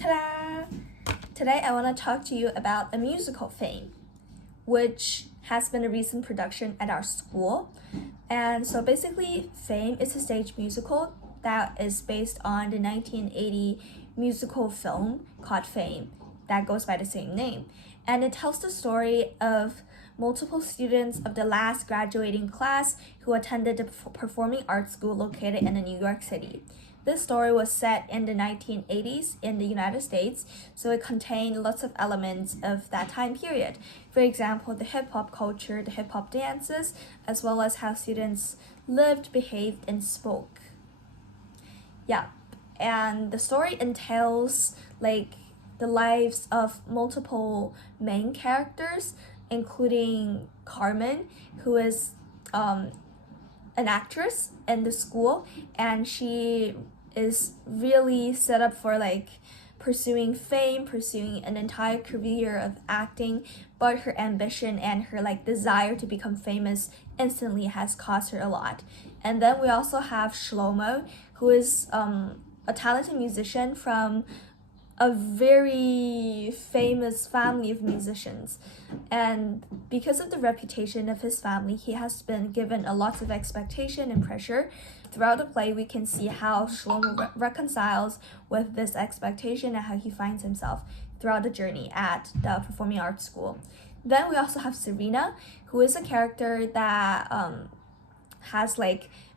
Ta-da! Today I want to talk to you about a musical Fame, which has been a recent production at our school. And so basically, Fame is a stage musical that is based on the 1980 musical film called Fame that goes by the same name. And it tells the story of multiple students of the last graduating class who attended the performing arts school located in New York City. This story was set in the 1980s in the United States, so it contained lots of elements of that time period. For example, the hip-hop culture, the hip-hop dances, as well as how students lived, behaved, and spoke. Yeah, and the story entails the lives of multiple main characters, including Carmen, who is an actress in the school, and she is really set up for pursuing fame, pursuing an entire career of acting, but her ambition and her desire to become famous instantly has cost her a lot. And then we also have Shlomo, who is a talented musician from a very famous family of musicians, and because of the reputation of his family, he has been given a lot of expectation and pressure. Throughout the play, we can see how Shlomo reconciles with this expectation and how he finds himself throughout the journey at the performing arts school. Then we also have Serena, who is a character that has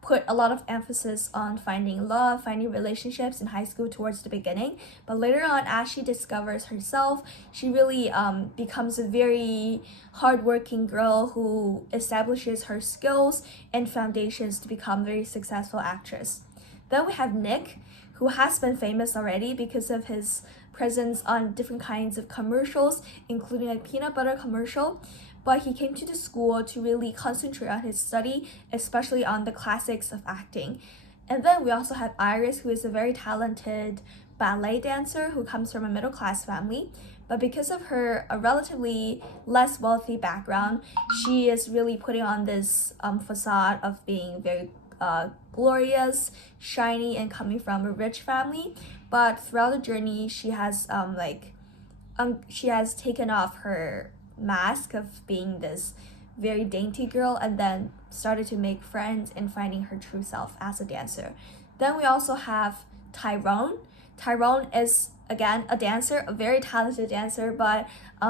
put a lot of emphasis on finding love, finding relationships in high school towards the beginning. But later on, as she discovers herself, she really becomes a very hardworking girl who establishes her skills and foundations to become a very successful actress. Then we have Nick, who has been famous already because of his presence on different kinds of commercials, including a peanut butter commercial. But he came to the school to really concentrate on his study, especially on the classics of acting. And then we also have Iris, who is a very talented ballet dancer who comes from a middle-class family. But because of her relatively less wealthy background, she is really putting on this facade of being very glorious, shiny, and coming from a rich family. But throughout the journey, she has taken off her mask of being this very dainty girl and then started to make friends and finding her true self as a dancer. Then we also have Tyrone. Tyrone is again a dancer, a very talented dancer, but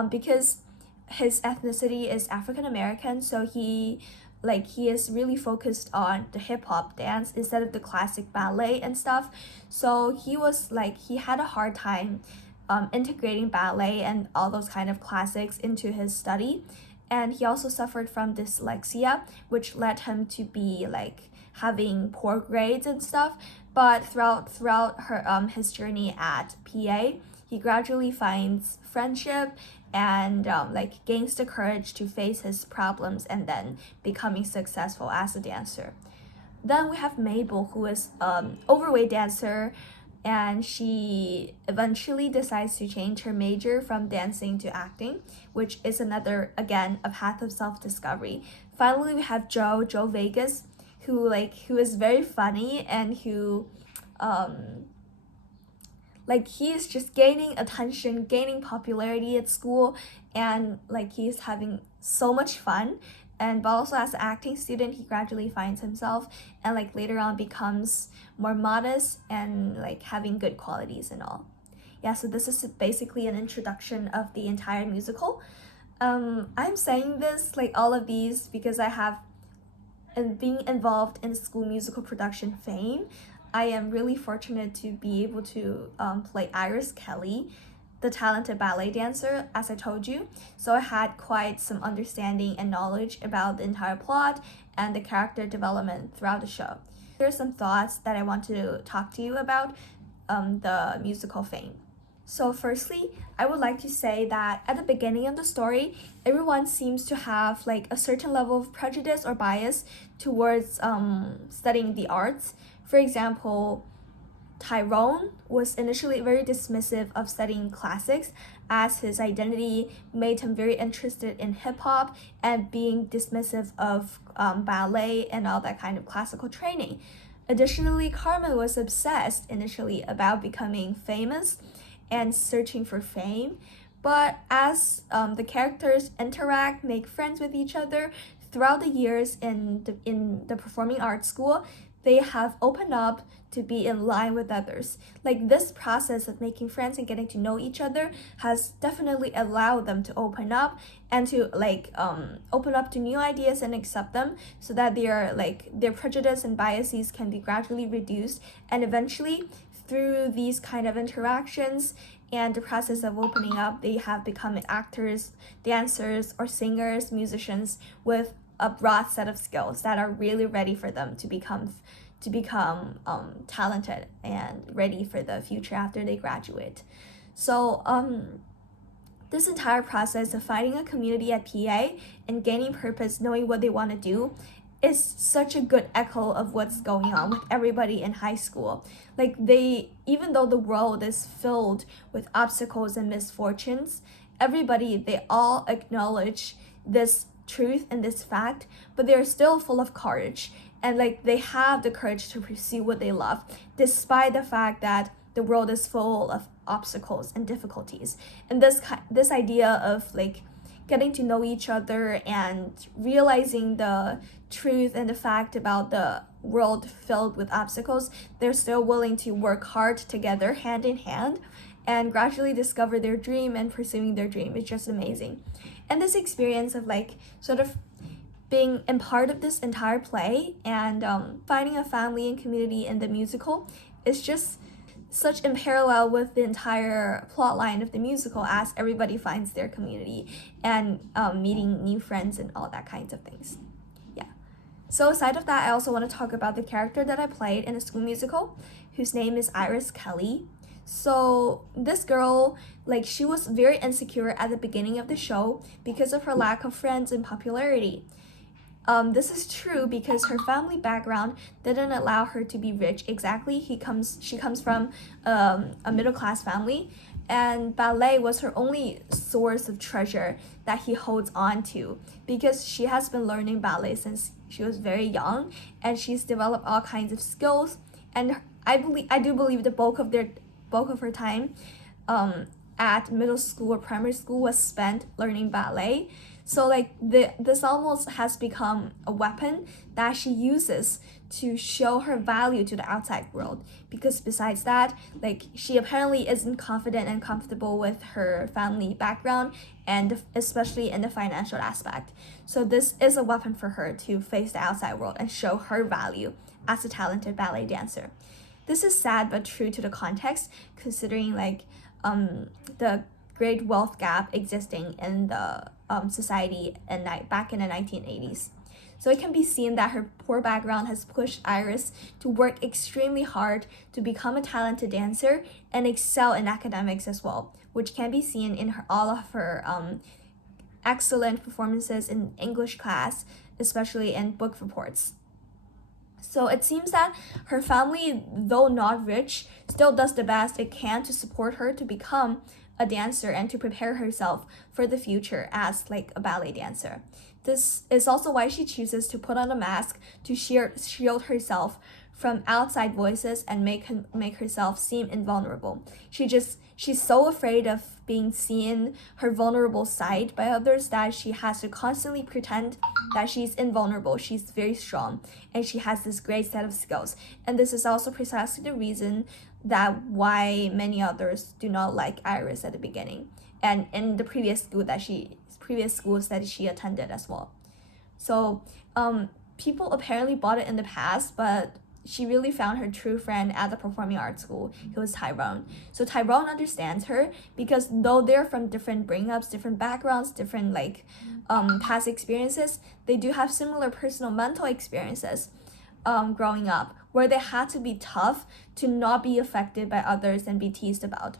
because his ethnicity is African American, so he is really focused on the hip-hop dance instead of the classic ballet and stuff. So he had a hard time integrating ballet and all those kind of classics into his study. And he also suffered from dyslexia, which led him to be having poor grades and stuff. But throughout his journey at PA, he gradually finds friendship and gains the courage to face his problems and then becoming successful as a dancer. Then we have Mabel, who is overweight dancer, and she eventually decides to change her major from dancing to acting, which is another, again, a path of self-discovery. Finally, we have Joe Vegas, who is very funny and who he is just gaining attention, gaining popularity at school, and he's having so much fun. But also as an acting student, he gradually finds himself and later on becomes more modest and having good qualities and all. Yeah, so this is basically an introduction of the entire musical. I'm saying this all of these because I have being involved in school musical production Fame. I am really fortunate to be able to play Iris Kelly, the talented ballet dancer, as I told you. So I had quite some understanding and knowledge about the entire plot and the character development throughout the show. Here are some thoughts that I want to talk to you about the musical Fame. So firstly, I would like to say that at the beginning of the story, everyone seems to have a certain level of prejudice or bias towards studying the arts. For example, Tyrone was initially very dismissive of studying classics, as his identity made him very interested in hip-hop and being dismissive of ballet and all that kind of classical training. Additionally, Carmen was obsessed initially about becoming famous and searching for fame. But as the characters interact, make friends with each other throughout the years in the performing arts school, they have opened up to be in line with others. Like, this process of making friends and getting to know each other has definitely allowed them to open up and to open up to new ideas and accept them, so that their prejudice and biases can be gradually reduced, and eventually through these kind of interactions and the process of opening up, they have become actors, dancers, or singers, musicians with a broad set of skills that are really ready for them to become talented and ready for the future after they graduate. So this entire process of finding a community at PA and gaining purpose, knowing what they want to do, is such a good echo of what's going on with everybody in high school. Like, even though the world is filled with obstacles and misfortunes, they all acknowledge this truth and this fact, but they're still full of courage, and they have the courage to pursue what they love, despite the fact that the world is full of obstacles and difficulties. And this idea of getting to know each other and realizing the truth and the fact about the world filled with obstacles, they're still willing to work hard together, hand in hand, and gradually discover their dream and pursuing their dream is just amazing. And this experience of sort of being a part of this entire play and finding a family and community in the musical is just such in parallel with the entire plot line of the musical, as everybody finds their community and meeting new friends and all that kinds of things. Yeah. So aside of that, I also want to talk about the character that I played in a school musical, whose name is Iris Kelly. So this girl, she was very insecure at the beginning of the show because of her lack of friends and popularity. This is true because her family background didn't allow her to be rich exactly. She comes from a middle-class family, and ballet was her only source of treasure that he holds on to, because she has been learning ballet since she was very young, and she's developed all kinds of skills. And I do believe the bulk of her time at middle school or primary school was spent learning ballet. So this almost has become a weapon that she uses to show her value to the outside world, because besides that, she apparently isn't confident and comfortable with her family background, and especially in the financial aspect. So this is a weapon for her to face the outside world and show her value as a talented ballet dancer. This is sad but true to the context, considering the great wealth gap existing in the society back in the 1980s. So it can be seen that her poor background has pushed Iris to work extremely hard to become a talented dancer and excel in academics as well, which can be seen in all of her excellent performances in English class, especially in book reports. So it seems that her family, though not rich, still does the best it can to support her to become a dancer and to prepare herself for the future as a ballet dancer. This is also why she chooses to put on a mask to shield herself from outside voices and make herself seem invulnerable. She's so afraid of being seen her vulnerable side by others that she has to constantly pretend that she's invulnerable. She's very strong and she has this great set of skills. And this is also precisely the reason that why many others do not like Iris at the beginning, and in the previous schools that she attended as well. So people apparently bought it in the past, but she really found her true friend at the performing arts school. It was Tyrone. So Tyrone understands her because though they're from different bring-ups, different backgrounds, different past experiences, they do have similar personal mental experiences growing up, where they had to be tough to not be affected by others and be teased about.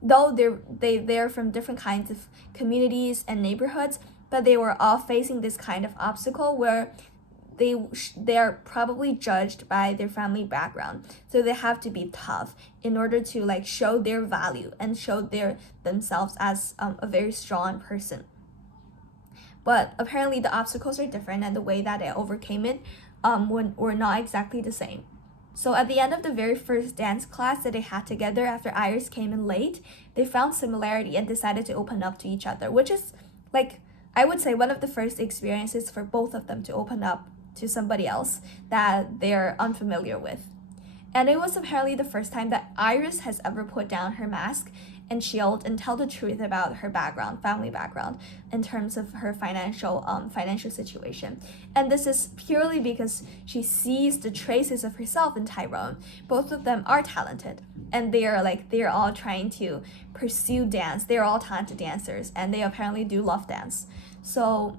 Though they're from different kinds of communities and neighborhoods, but they were all facing this kind of obstacle where they are probably judged by their family background. So they have to be tough in order to show their value and show themselves as a very strong person. But apparently the obstacles are different, and the way that they overcame it were not exactly the same. So at the end of the very first dance class that they had together after Iris came in late, they found similarity and decided to open up to each other, which is like, I would say, one of the first experiences for both of them to open up to somebody else that they're unfamiliar with. And it was apparently the first time that Iris has ever put down her mask and shield and tell the truth about her background, family background, in terms of her financial situation. And this is purely because she sees the traces of herself in Tyrone. Both of them are talented, and they're all trying to pursue dance. They're all talented dancers, and they apparently do love dance. So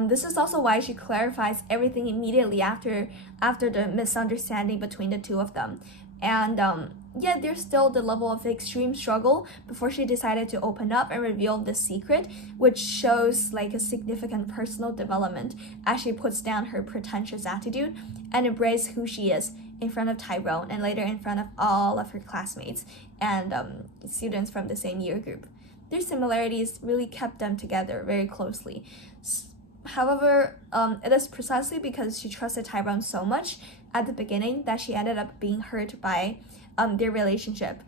this is also why she clarifies everything immediately after the misunderstanding between the two of them. And yet there's still the level of extreme struggle before she decided to open up and reveal the secret, which shows like a significant personal development as she puts down her pretentious attitude and embraces who she is in front of Tyrone and later in front of all of her classmates and students from the same year group. Their similarities really kept them together very closely. However, it is precisely because she trusted Tyrone so much at the beginning that she ended up being hurt by their relationship.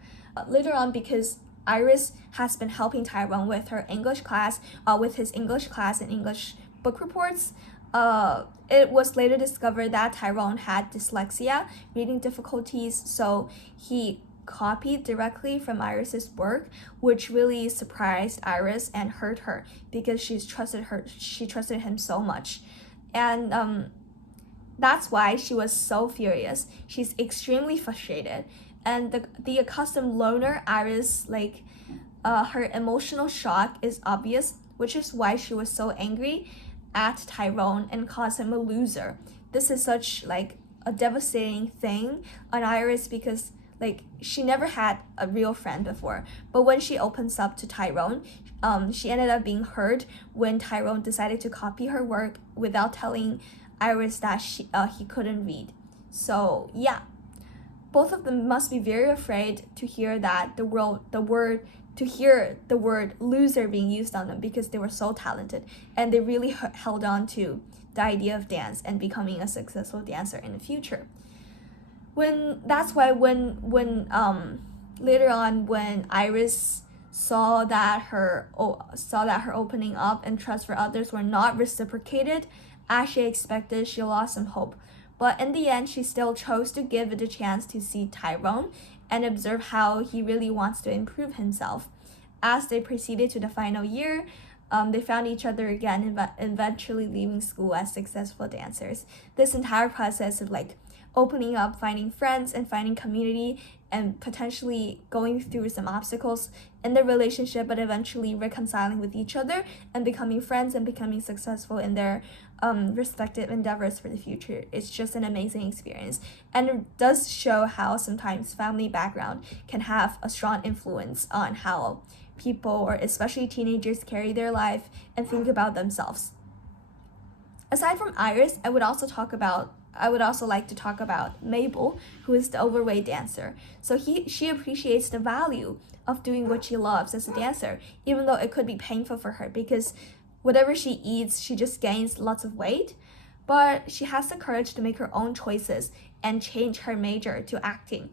Later on, because Iris has been helping Tyrone with her English class, with his English class and English book reports, it was later discovered that Tyrone had dyslexia, reading difficulties, so he copied directly from Iris's work, which really surprised Iris and hurt her because she trusted him so much. And that's why she was so furious. She's extremely frustrated. And the accustomed loner Iris, her emotional shock is obvious, which is why she was so angry at Tyrone and called him a loser. This is such a devastating thing on Iris because she never had a real friend before. But when she opens up to Tyrone, she ended up being hurt when Tyrone decided to copy her work without telling Iris that he couldn't read. So yeah, both of them must be very afraid to hear that the word loser being used on them because they were so talented and they really held on to the idea of dance and becoming a successful dancer in the future. That's why when later on when Iris saw that her opening up and trust for others were not reciprocated as she expected, she lost some hope. But in the end, she still chose to give it a chance to see Tyrone and observe how he really wants to improve himself. As they proceeded to the final year, they found each other again, eventually leaving school as successful dancers. This entire process of opening up, finding friends and finding community and potentially going through some obstacles in the relationship, but eventually reconciling with each other and becoming friends and becoming successful in their respective endeavors for the future. It's just an amazing experience. And it does show how sometimes family background can have a strong influence on how people, or especially teenagers, carry their life and think about themselves. Aside from Iris, I would also like to talk about Mabel, who is the overweight dancer. So she appreciates the value of doing what she loves as a dancer, even though it could be painful for her because whatever she eats, she just gains lots of weight. But she has the courage to make her own choices and change her major to acting.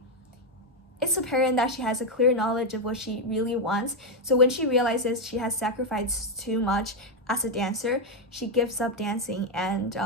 It's apparent that she has a clear knowledge of what she really wants. So when she realizes she has sacrificed too much as a dancer, she gives up dancing and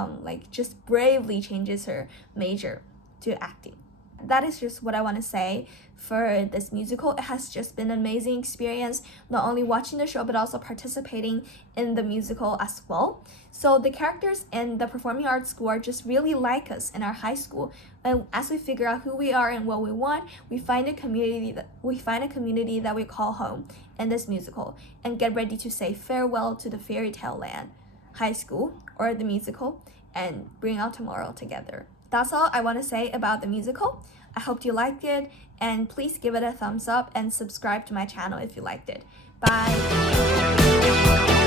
just bravely changes her major to acting. That is just what I want to say for this musical. It has just been an amazing experience, not only watching the show, but also participating in the musical as well. So the characters in the performing arts school are just really like us in our high school. And as we figure out who we are and what we want, we find a community that we call home in this musical and get ready to say farewell to the fairy tale land, high school, or the musical, and bring out tomorrow together. That's all I want to say about the musical. I hope you liked it, and please give it a thumbs up and subscribe to my channel if you liked it. Bye!